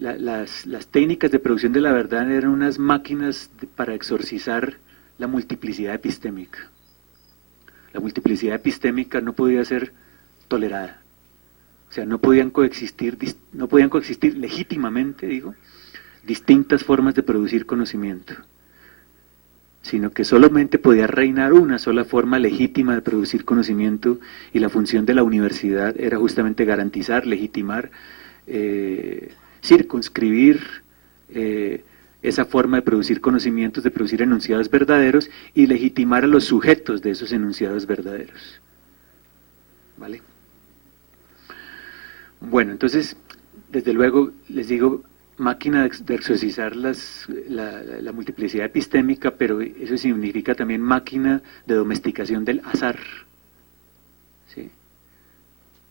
las técnicas de producción de la verdad eran unas máquinas para exorcizar la multiplicidad epistémica. La multiplicidad epistémica no podía ser tolerada. O sea, no podían coexistir legítimamente, digo, distintas formas de producir conocimiento, sino que solamente podía reinar una sola forma legítima de producir conocimiento, y la función de la universidad era justamente garantizar, legitimar, circunscribir esa forma de producir conocimientos, de producir enunciados verdaderos, y legitimar a los sujetos de esos enunciados verdaderos. ¿Vale? Bueno, entonces, desde luego, les digo, máquina de exorcizar la multiplicidad epistémica, pero eso significa también máquina de domesticación del azar, ¿sí?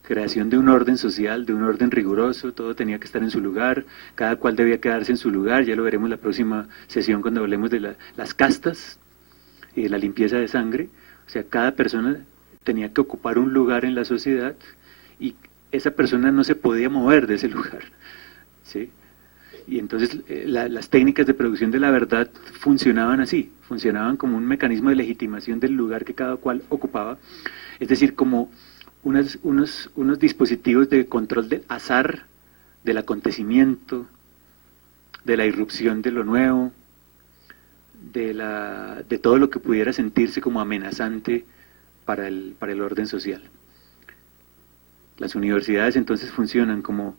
Creación de un orden social, de un orden riguroso, todo tenía que estar en su lugar, cada cual debía quedarse en su lugar. Ya lo veremos la próxima sesión cuando hablemos de las castas y de la limpieza de sangre. O sea, cada persona tenía que ocupar un lugar en la sociedad, y esa persona no se podía mover de ese lugar, ¿sí? Y entonces las técnicas de producción de la verdad funcionaban así, funcionaban como un mecanismo de legitimación del lugar que cada cual ocupaba, es decir, como unos dispositivos de control del azar, del acontecimiento, de la irrupción de lo nuevo, de todo lo que pudiera sentirse como amenazante para el orden social. Las universidades entonces funcionan como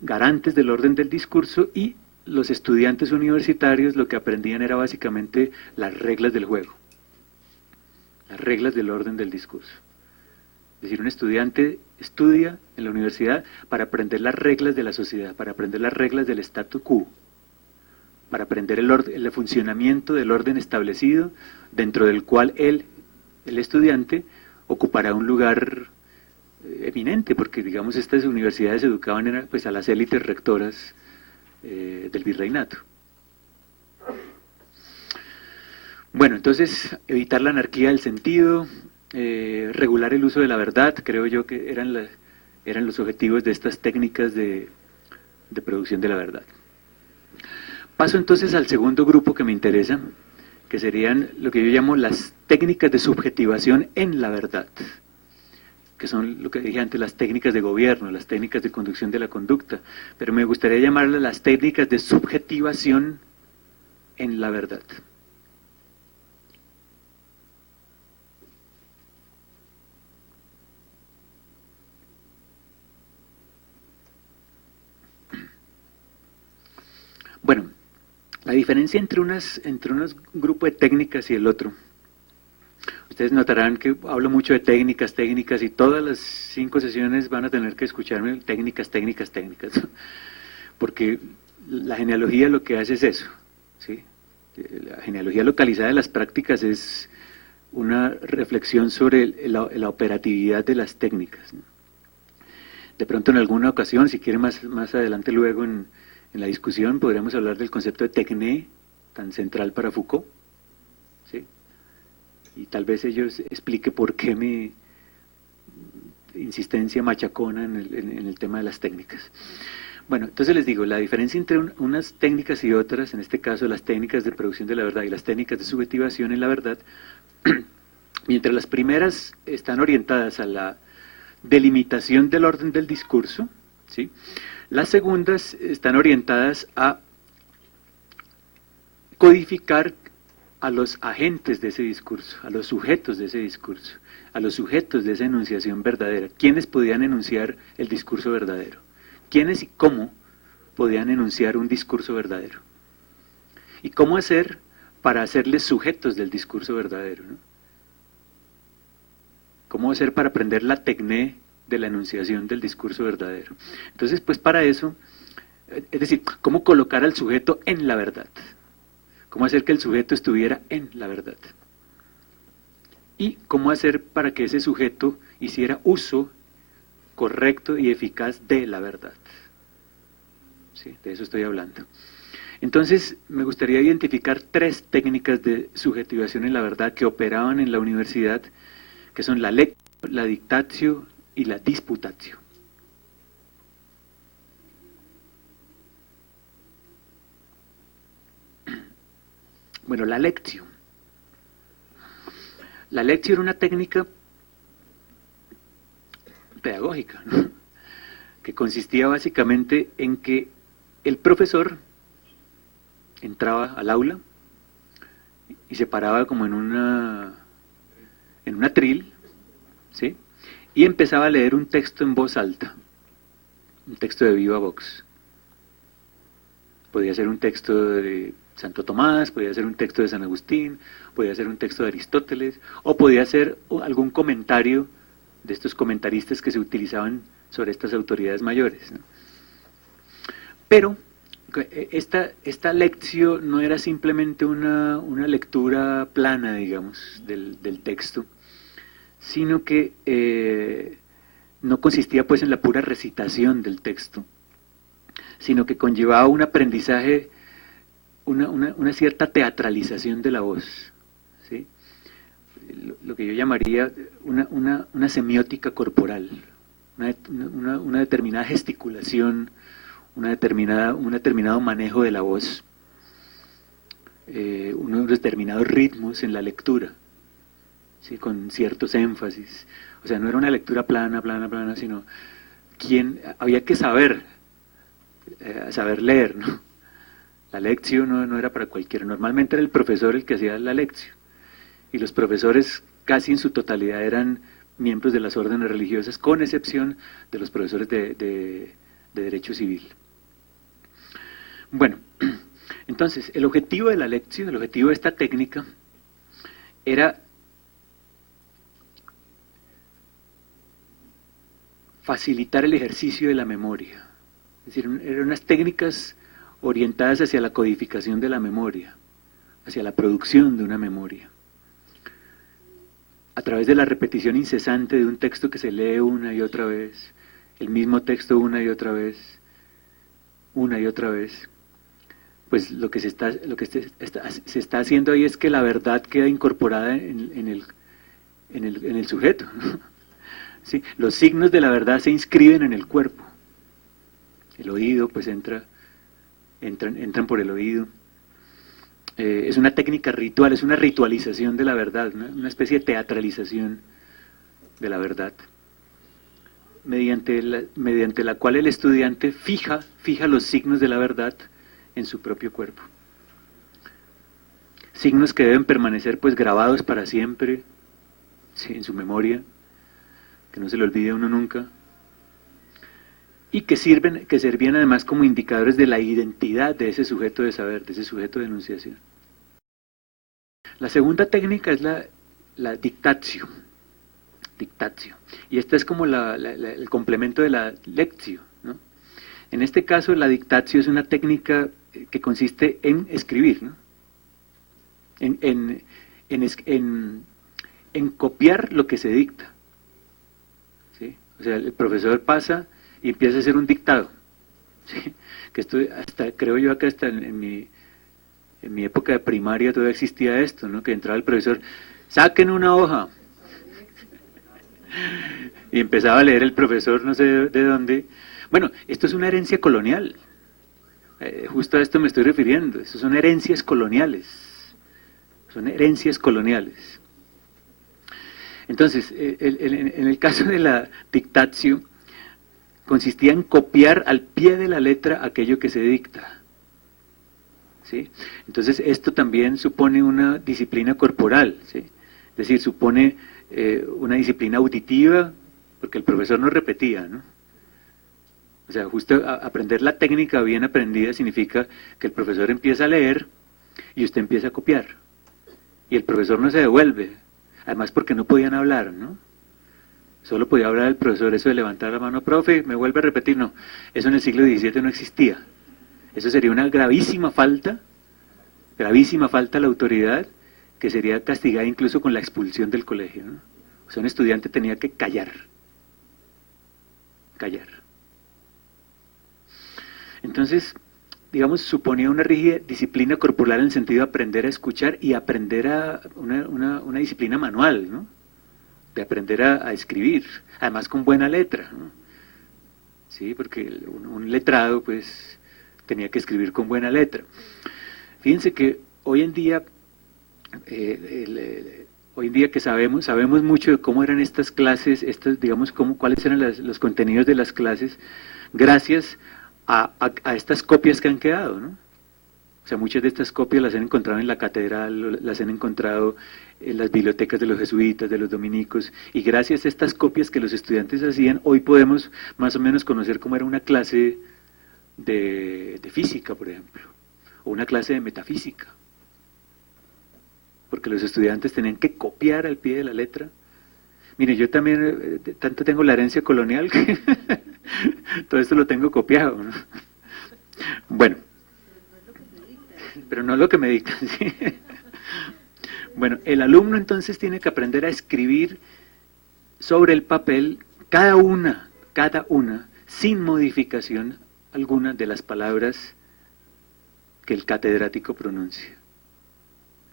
garantes del orden del discurso, y los estudiantes universitarios lo que aprendían era básicamente las reglas del juego, las reglas del orden del discurso. Es decir, un estudiante estudia en la universidad para aprender las reglas de la sociedad, para aprender las reglas del statu quo, para aprender el funcionamiento del orden establecido, dentro del cual el estudiante ocupará un lugar eminente, porque digamos estas universidades educaban pues, a las élites rectoras del virreinato. Bueno, entonces evitar la anarquía del sentido, regular el uso de la verdad, creo yo que eran los objetivos de estas técnicas de producción de la verdad. Paso entonces al segundo grupo que me interesa, que serían lo que yo llamo las técnicas de subjetivación en la verdad, que son lo que dije antes, las técnicas de gobierno, las técnicas de conducción de la conducta, pero me gustaría llamarlas las técnicas de subjetivación en la verdad. Bueno, la diferencia entre unos grupos de técnicas y el otro. ustedes notarán que hablo mucho de técnicas, y todas las 5 sesiones van a tener que escucharme técnicas, ¿no? Porque la genealogía lo que hace es eso, ¿sí? La genealogía localizada de las prácticas es una reflexión sobre la operatividad de las técnicas, ¿no? De pronto en alguna ocasión, si quieren más adelante luego en la discusión, podríamos hablar del concepto de techné, tan central para Foucault, ¿sí? Y tal vez ellos explique por qué mi insistencia machacona en el tema de las técnicas. Bueno, entonces les digo, la diferencia entre unas técnicas y otras, en este caso las técnicas de producción de la verdad y las técnicas de subjetivación en la verdad, mientras las primeras están orientadas a la delimitación del orden del discurso, ¿sí? Las segundas están orientadas a codificar a los agentes de ese discurso, a los sujetos de ese discurso, a los sujetos de esa enunciación verdadera. ¿Quiénes podían enunciar el discurso verdadero? ¿Quiénes y cómo podían enunciar un discurso verdadero? ¿Y cómo hacer para hacerles sujetos del discurso verdadero, ¿no? ¿Cómo hacer para aprender la techné de la enunciación del discurso verdadero? Entonces, pues para eso, es decir, ¿cómo colocar al sujeto en la verdad? ¿Cómo hacer que el sujeto estuviera en la verdad? Y cómo hacer para que ese sujeto hiciera uso correcto y eficaz de la verdad. Sí, de eso estoy hablando. Entonces, me gustaría identificar 3 técnicas de subjetivación en la verdad que operaban en la universidad, que son la lectio, la dictatio y la disputatio. Bueno, la lectio. La lectio era una técnica pedagógica, ¿no? Que consistía básicamente en que el profesor entraba al aula y se paraba como en un atril, ¿sí? Y empezaba a leer un texto en voz alta, un texto de viva vox. Podía ser un texto de Santo Tomás, podía ser un texto de San Agustín, podía ser un texto de Aristóteles, o podía ser algún comentario de estos comentaristas que se utilizaban sobre estas autoridades mayores, ¿no? Pero esta lección no era simplemente una lectura plana, digamos, del texto, sino que no consistía pues en la pura recitación del texto, sino que conllevaba un aprendizaje, una cierta teatralización de la voz, ¿sí? Lo que yo llamaría una semiótica corporal, una determinada gesticulación, un determinado manejo de la voz, unos determinados ritmos en la lectura, ¿sí? Con ciertos énfasis. O sea, no era una lectura plana, sino había que saber leer, ¿no? La lección no era para cualquiera, normalmente era el profesor el que hacía la lección, y los profesores casi en su totalidad eran miembros de las órdenes religiosas, con excepción de los profesores de Derecho Civil. Bueno, entonces, el objetivo de la lección, el objetivo de esta técnica, era facilitar el ejercicio de la memoria. Es decir, eran unas técnicas orientadas hacia la codificación de la memoria, hacia la producción de una memoria. A través de la repetición incesante de un texto que se lee una y otra vez, el mismo texto una y otra vez, pues lo que se está haciendo ahí es que la verdad queda incorporada en el sujeto, ¿no? ¿Sí? Los signos de la verdad se inscriben en el cuerpo. El oído pues entran por el oído. Es una técnica ritual, es una ritualización de la verdad, ¿no? Una especie de teatralización de la verdad, mediante la cual el estudiante fija los signos de la verdad en su propio cuerpo. Signos que deben permanecer pues grabados para siempre, ¿sí? En su memoria, que no se le olvide a uno nunca, y que servían además como indicadores de la identidad de ese sujeto de saber, de ese sujeto de enunciación. La segunda técnica es la la dictatio. Y esta es como el complemento de la lectio, ¿no? En este caso, la dictatio es una técnica que consiste en escribir, ¿no? En copiar lo que se dicta, ¿sí? O sea, el profesor pasa y empieza a hacer un dictado, ¿sí? Que esto, hasta creo yo que hasta en mi época de primaria todavía existía esto, ¿no? Que entraba el profesor, saquen una hoja, y empezaba a leer el profesor no sé de dónde. Bueno, esto es una herencia colonial, justo a esto me estoy refiriendo, eso son herencias coloniales, Entonces, en el caso de la dictatio, consistía en copiar al pie de la letra aquello que se dicta, ¿sí? Entonces, esto también supone una disciplina corporal, ¿sí? Es decir, supone una disciplina auditiva, porque el profesor no repetía, ¿no? O sea, justo aprender la técnica bien aprendida significa que el profesor empieza a leer y usted empieza a copiar. Y el profesor no se devuelve, además porque no podían hablar, ¿no? Solo podía hablar el profesor, eso de levantar la mano, profe, me vuelve a repetir, no. Eso en el siglo XVII no existía. Eso sería una gravísima falta a la autoridad, que sería castigada incluso con la expulsión del colegio, ¿no? O sea, un estudiante tenía que callar. Entonces, digamos, suponía una rígida disciplina corporal en el sentido de aprender a escuchar y aprender a una disciplina manual, ¿no? De aprender a escribir, además con buena letra, ¿no? Sí, porque un letrado, pues, tenía que escribir con buena letra. Fíjense que hoy en día que sabemos mucho de cómo eran estas clases, digamos, cuáles eran los contenidos de las clases, gracias a estas copias que han quedado, ¿no? O sea, muchas de estas copias las han encontrado en la catedral, las han encontrado en las bibliotecas de los jesuitas, de los dominicos, y gracias a estas copias que los estudiantes hacían, hoy podemos más o menos conocer cómo era una clase de física, por ejemplo, o una clase de metafísica, porque los estudiantes tenían que copiar al pie de la letra. Mire, yo también tanto tengo la herencia colonial que todo esto lo tengo copiado, ¿no? Bueno, pero no lo que me dictan, ¿sí? Bueno, el alumno entonces tiene que aprender a escribir sobre el papel cada una, sin modificación alguna de las palabras que el catedrático pronuncia,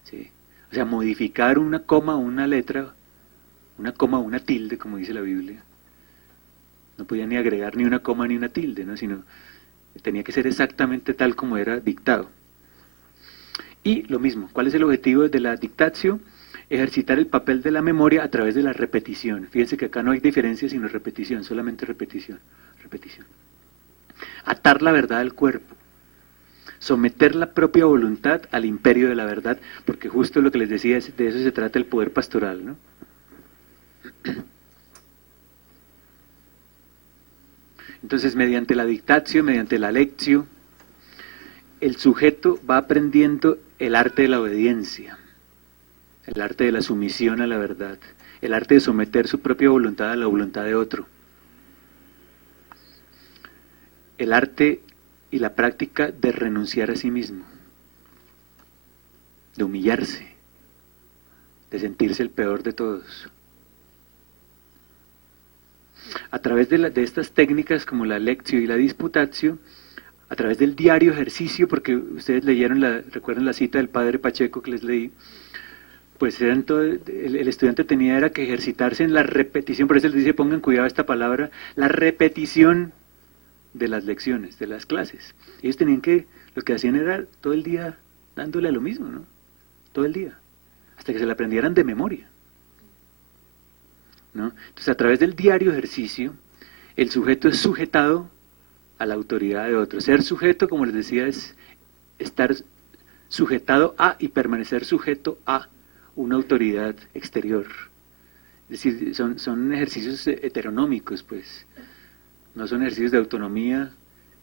¿sí? O sea, modificar una coma o una letra, una coma o una tilde, como dice la Biblia. No podía ni agregar ni una coma ni una tilde, ¿no? Sino tenía que ser exactamente tal como era dictado. Y lo mismo, ¿cuál es el objetivo de la dictatio? Ejercitar el papel de la memoria a través de la repetición. Fíjense que acá no hay diferencia sino repetición, solamente repetición. Atar la verdad al cuerpo. Someter la propia voluntad al imperio de la verdad, porque justo lo que les decía, de eso se trata el poder pastoral, ¿no? Entonces, mediante la dictatio, mediante la lectio, el sujeto va aprendiendo el arte de la obediencia, el arte de la sumisión a la verdad, el arte de someter su propia voluntad a la voluntad de otro, el arte y la práctica de renunciar a sí mismo, de humillarse, de sentirse el peor de todos. A través de estas técnicas como la lectio y la disputatio, a través del diario ejercicio, porque ustedes recuerdan la cita del padre Pacheco que les leí, pues el estudiante era que ejercitarse en la repetición, por eso les dice, pongan cuidado a esta palabra, la repetición de las lecciones, de las clases. Ellos lo que hacían era todo el día dándole a lo mismo, ¿no? Todo el día, hasta que se la aprendieran de memoria, ¿no? Entonces, a través del diario ejercicio, el sujeto es sujetado a la autoridad de otro. Ser sujeto, como les decía, es estar sujetado a y permanecer sujeto a una autoridad exterior. Es decir, son ejercicios heteronómicos, pues. No son ejercicios de autonomía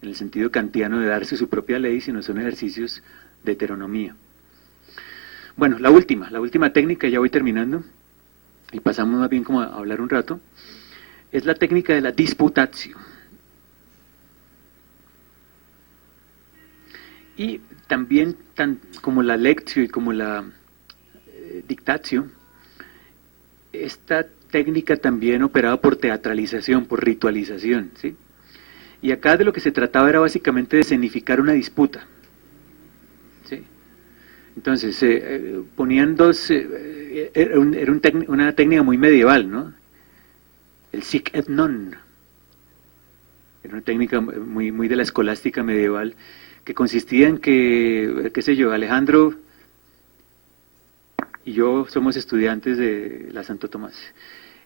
en el sentido kantiano de darse su propia ley, sino son ejercicios de heteronomía. Bueno, la última técnica, ya voy terminando, y pasamos más bien como a hablar un rato, es la técnica de la disputatio. Y también, como la lectio y como la dictatio, esta técnica también operaba por teatralización, por ritualización, ¿sí? Y acá de lo que se trataba era básicamente de escenificar una disputa, ¿sí? Entonces, ponían dos, era una técnica muy medieval, ¿no? El sic et non, era una técnica muy de la escolástica medieval, que consistía en que, qué sé yo, Alejandro y yo somos estudiantes de la Santo Tomás.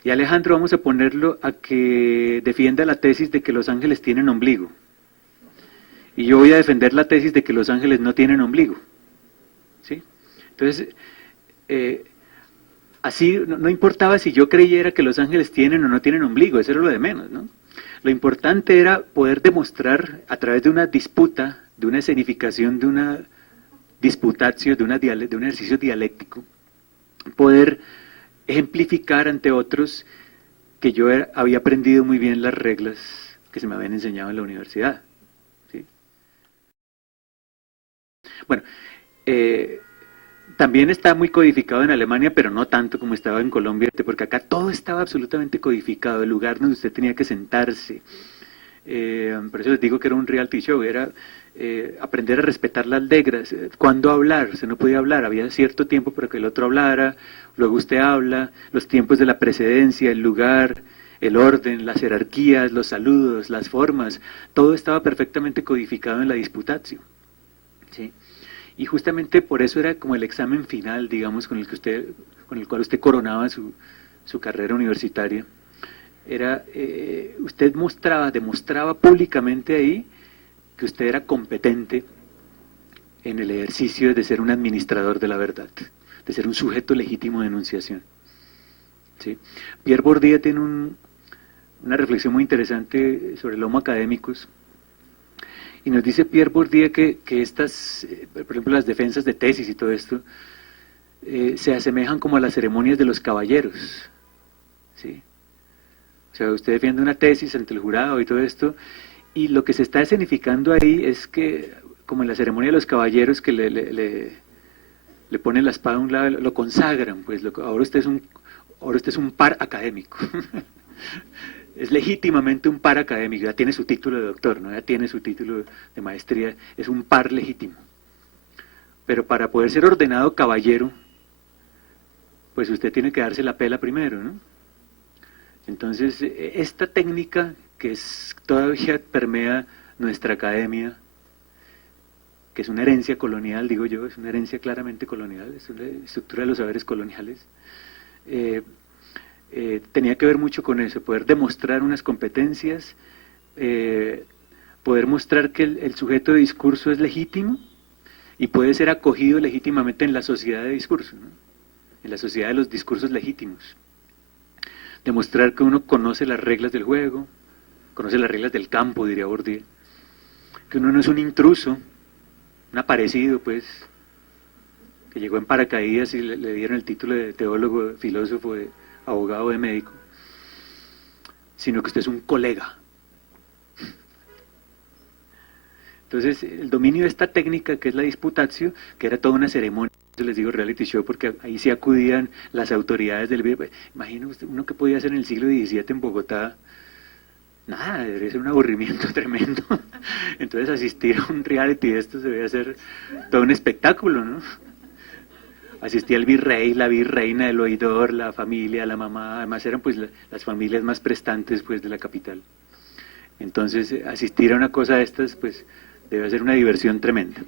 Y Alejandro vamos a ponerlo a que defienda la tesis de que los ángeles tienen ombligo. Y yo voy a defender la tesis de que los ángeles no tienen ombligo. ¿Sí? Entonces, así no importaba si yo creyera que los ángeles tienen o no tienen ombligo, eso era lo de menos, ¿no? Lo importante era poder demostrar a través de una disputa, de una escenificación, de una disputatio, de un ejercicio dialéctico, poder ejemplificar ante otros que yo había aprendido muy bien las reglas que se me habían enseñado en la universidad. ¿Sí? Bueno, también está muy codificado en Alemania, pero no tanto como estaba en Colombia, porque acá todo estaba absolutamente codificado, el lugar donde usted tenía que sentarse. Por eso les digo que era un reality show, era aprender a respetar las reglas, cuándo hablar, se no podía hablar, había cierto tiempo para que el otro hablara, luego usted habla, los tiempos de la precedencia, el lugar, el orden, las jerarquías, los saludos, las formas, todo estaba perfectamente codificado en la disputatio, ¿sí? Y justamente por eso era como el examen final, digamos, con el cual usted coronaba su carrera universitaria. Era, usted demostraba públicamente ahí que usted era competente en el ejercicio de ser un administrador de la verdad, de ser un sujeto legítimo de enunciación. ¿Sí? Pierre Bourdieu tiene una reflexión muy interesante sobre el homo academicus, y nos dice Pierre Bourdieu que estas, por ejemplo, las defensas de tesis y todo esto, se asemejan como a las ceremonias de los caballeros, ¿sí? O sea, usted defiende una tesis ante el jurado y todo esto, y lo que se está escenificando ahí es que, como en la ceremonia de los caballeros, que le ponen la espada a un lado, lo consagran, pues ahora usted es un par académico. Es legítimamente un par académico, ya tiene su título de doctor, ¿no? Ya tiene su título de maestría, es un par legítimo. Pero para poder ser ordenado caballero, pues usted tiene que darse la pela primero, ¿no? Entonces, esta técnica que todavía permea nuestra academia, que es una herencia colonial, digo yo, es una herencia claramente colonial, es una estructura de los saberes coloniales, tenía que ver mucho con eso, poder demostrar unas competencias, poder mostrar que el sujeto de discurso es legítimo y puede ser acogido legítimamente en la sociedad de discurso, ¿no? En la sociedad de los discursos legítimos. Demostrar que uno conoce las reglas del juego, conoce las reglas del campo, diría Bourdieu, que uno no es un intruso, un aparecido, pues, que llegó en paracaídas y le dieron el título de teólogo, de filósofo, de abogado, de médico, sino que usted es un colega. Entonces, el dominio de esta técnica, que es la disputatio, que era toda una ceremonia, yo les digo reality show, porque ahí sí acudían las autoridades del... Imagina usted, uno que podía hacer en el siglo XVII en Bogotá, nada, debe ser un aburrimiento tremendo. Entonces, asistir a un reality de esto se debe hacer todo un espectáculo, ¿no? Asistía el virrey, la virreina, el oidor, la familia, la mamá, además eran pues las familias más prestantes pues de la capital. Entonces, asistir a una cosa de estas, pues, debe ser una diversión tremenda.